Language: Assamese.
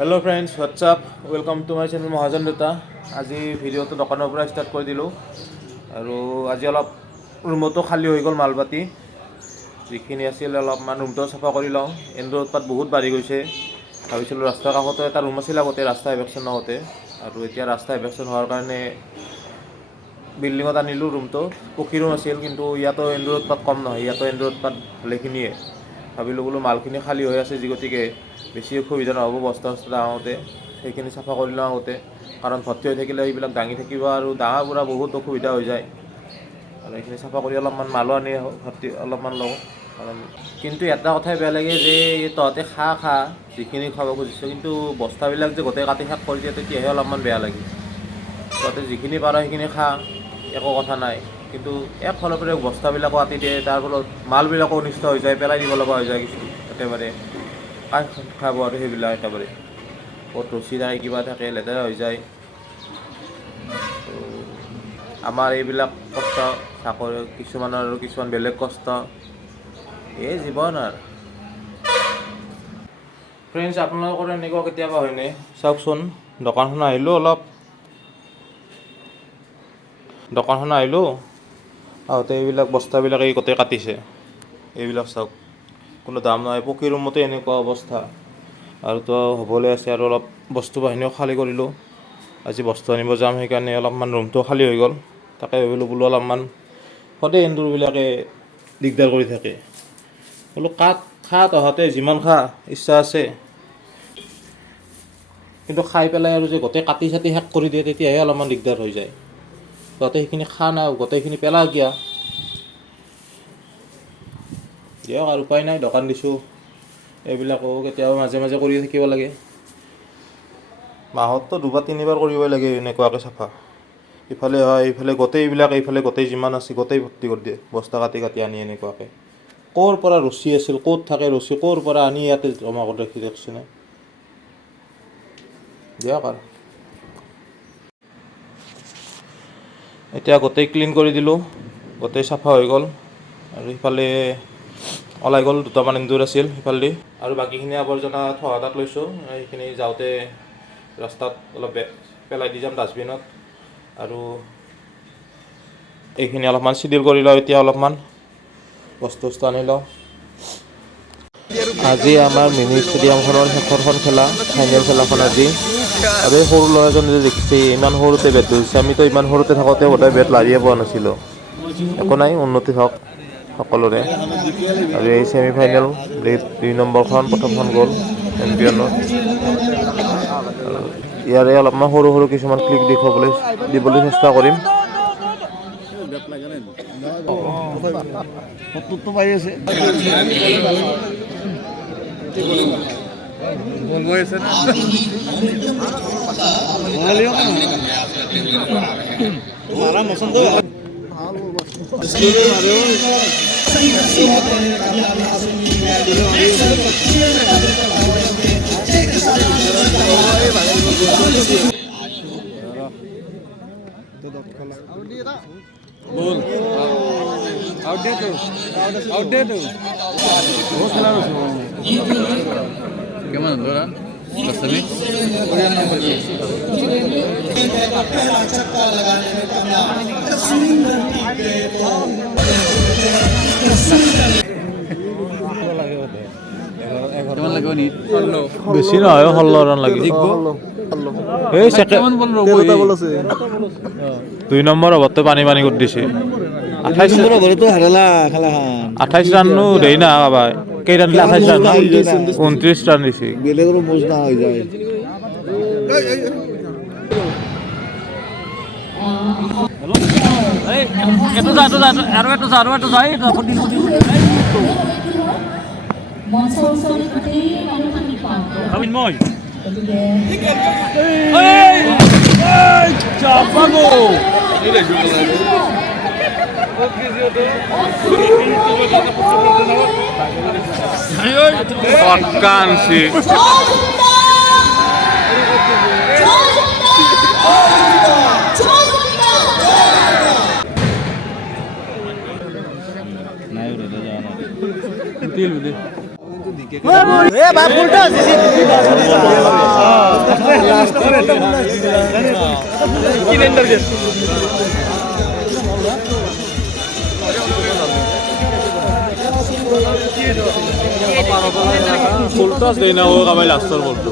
Hello friends what's up welcome to my channel Mahajan देता। आज भिडिओ दোकानर पर स्टार्ट कर दिल और आज अलग रूमतो खाली हो गल माल पाती जिखिनि आछिल अलपमान रूमটো साफा कर लওঁ। एन्जर उत्पात बहुत बाढ़ी गई। भाविছিলোঁ रास्तार काषते एटा रूम आछिल आगते रास्ता इभेक्शन होते और एतिया रास्ता इभेक्शन होवार कारणे बिल्डिंगत आनिलो रूमটো। पकी रूम आछिल किन्तु इयातो एन्जर उत्पात कम নহয়, इयातो एन्जर उत्पात भालेखिनिए। भाविলোঁ बोलो मालखिनि खाली हो आछे गतिके बेছি অসুবিধা নহ'ব বস্তা বস্তা ডাঙতে সেইখিনি চাফা কৰি লওঁ আগতে, কাৰণ ভৰ্তি হৈ থাকিলে এইবিলাক দাঙি থাকিব আৰু ডাঙা বুঢ়া বহুত অসুবিধা হৈ যায়। আৰু এইখিনি চাফা কৰি অলপমান মালো আনি ভৰ্তি অলপমান লওঁ। কাৰণ কিন্তু এটা কথাই বেয়া লাগে যে তহঁতে খা যিখিনি খাব খুজিছোঁ, কিন্তু বস্তাবিলাক যে গোটেই কাটি শেষ কৰি দিয়ে তেতিয়াহে অলপমান বেয়া লাগে। তহঁতে যিখিনি পাৰ সেইখিনি খা, একো কথা নাই, কিন্তু একফালৰ পৰা বস্তাবিলাকো কাটি দিয়ে, তাৰ ফলত মালবিলাকো অনিষ্ট হৈ যায়, পেলাই দিব লগা হৈ যায় কিছু একেবাৰে খাব আৰু সেইবিলাক একেবাৰে ক'ত ৰছী নাই কিবা থাকে লেতেৰা হৈ যায়। তো আমাৰ এইবিলাক কষ্ট চাকৰি কিছুমানৰ আৰু কিছুমান বেলেগ কষ্ট, এই জীৱন আৰু। ফ্ৰেণ্ডছ আপোনালোকৰ এনেকুৱা কেতিয়াবা হয়নে? চাওকচোন দোকানখন আহিলোঁ আহোঁতে এইবিলাক বস্তাবিলাক এই গোটেই কাটিছে। এইবিলাক চাওক, কোনো দাম নহয়। পকী ৰুমতে এনেকুৱা অৱস্থা আৰু তো হ'বলৈ আছে। আৰু অলপ বস্তু বাহিনীও খালী কৰিলোঁ। আজি বস্তু আনিব যাম, সেইকাৰণে অলপমান ৰুমটো খালী হৈ গ'ল। তাকে ভাবিলোঁ বোলো অলপমান সদায় এন্দুৰবিলাকে দিগদাৰ কৰি থাকে, বোলো খা তহঁতে যিমান খা ইচ্ছা আছে, কিন্তু খাই পেলাই আৰু যে গোটেই কাটি চাটি শেষ কৰি দিয়ে তেতিয়াহে অলপমান দিগদাৰ হৈ যায়। তহঁতে সেইখিনি খা না, গোটেইখিনি পেলা কিয়া? দিয়ক আৰু উপায় নাই, দোকান দিছোঁ। এইবিলাকো কেতিয়াবা মাজে মাজে কৰি থাকিব লাগে। মাহততো দুবাৰ তিনিবাৰ কৰিবই লাগে এনেকুৱাকৈ চাফা। ইফালে হয় ইফালে গোটেইবিলাক, এইফালে গোটেই যিমান আছে গোটেই ভৰ্তি কৰি দিয়ে বস্তা কাটি আনি এনেকুৱাকৈ। ক'ৰ পৰা ৰছী আছিল, ক'ত থাকে ৰছী, ক'ৰ পৰা আনি ইয়াতে জমা কৰি ৰাখি দিয়কচোন। দিয়ক আৰু এতিয়া গোটেই ক্লিন কৰি দিলোঁ, গোটেই চাফা হৈ গ'ল। আৰু সিফালে ওলাই গ'ল দুটামান এন্দুৰ আছিল সিফালেদি, আৰু বাকীখিনি আৱৰ্জনা থোৱা তাত লৈছোঁ। এইখিনি যাওঁতে ৰাস্তাত অলপ পেলাই দি যাম ডাষ্টবিনত। আৰু এইখিনি অলপমান চিডিল কৰি লওঁ। এতিয়া অলপমান বস্তু আনি লওঁ। আজি আমাৰ মিনি ষ্টেডিয়ামখনৰ শেষৰখন খেলা, ফাইনেল খেলাখন আজি। আৰু এই সৰু ল'ৰাজনে যে দেখিছে ইমান সৰুতে বেট ধৰিছে। আমিতো ইমান সৰুতে থাকোঁতে সদায় বেট লাৰিয়ে পোৱা নাছিলোঁ। একো নাই, উন্নতি হওক সকলোৰে। আৰু এই ছেমি ফাইনেল 2 নম্বৰখন প্ৰথমখন গ'ল চেম্পিয়নৰ। ইয়াৰে অলপমান সৰু কিছুমান ক্লিক দিবলৈ চেষ্টা কৰিম। Gimana tuh kan? Rasanya? Cuman lagi nih. বেছি নহয়, 16 ৰান লাগে। এই Cuman bol robo. 2 নম্বৰ অভাৰটো পানী কৰি দিছে। 28 ৰানো দেই না বাবাই। কেইটা দিলে? 28 ৰান, 29 ৰান দিছে। বেলেগৰ মোজ না হৈ যায়। Pagkan sih. এ বাপ উল্টা টেন্ডাৰ গেট ফুল টস দেই না ও কামাই লাস্টৰ বলতো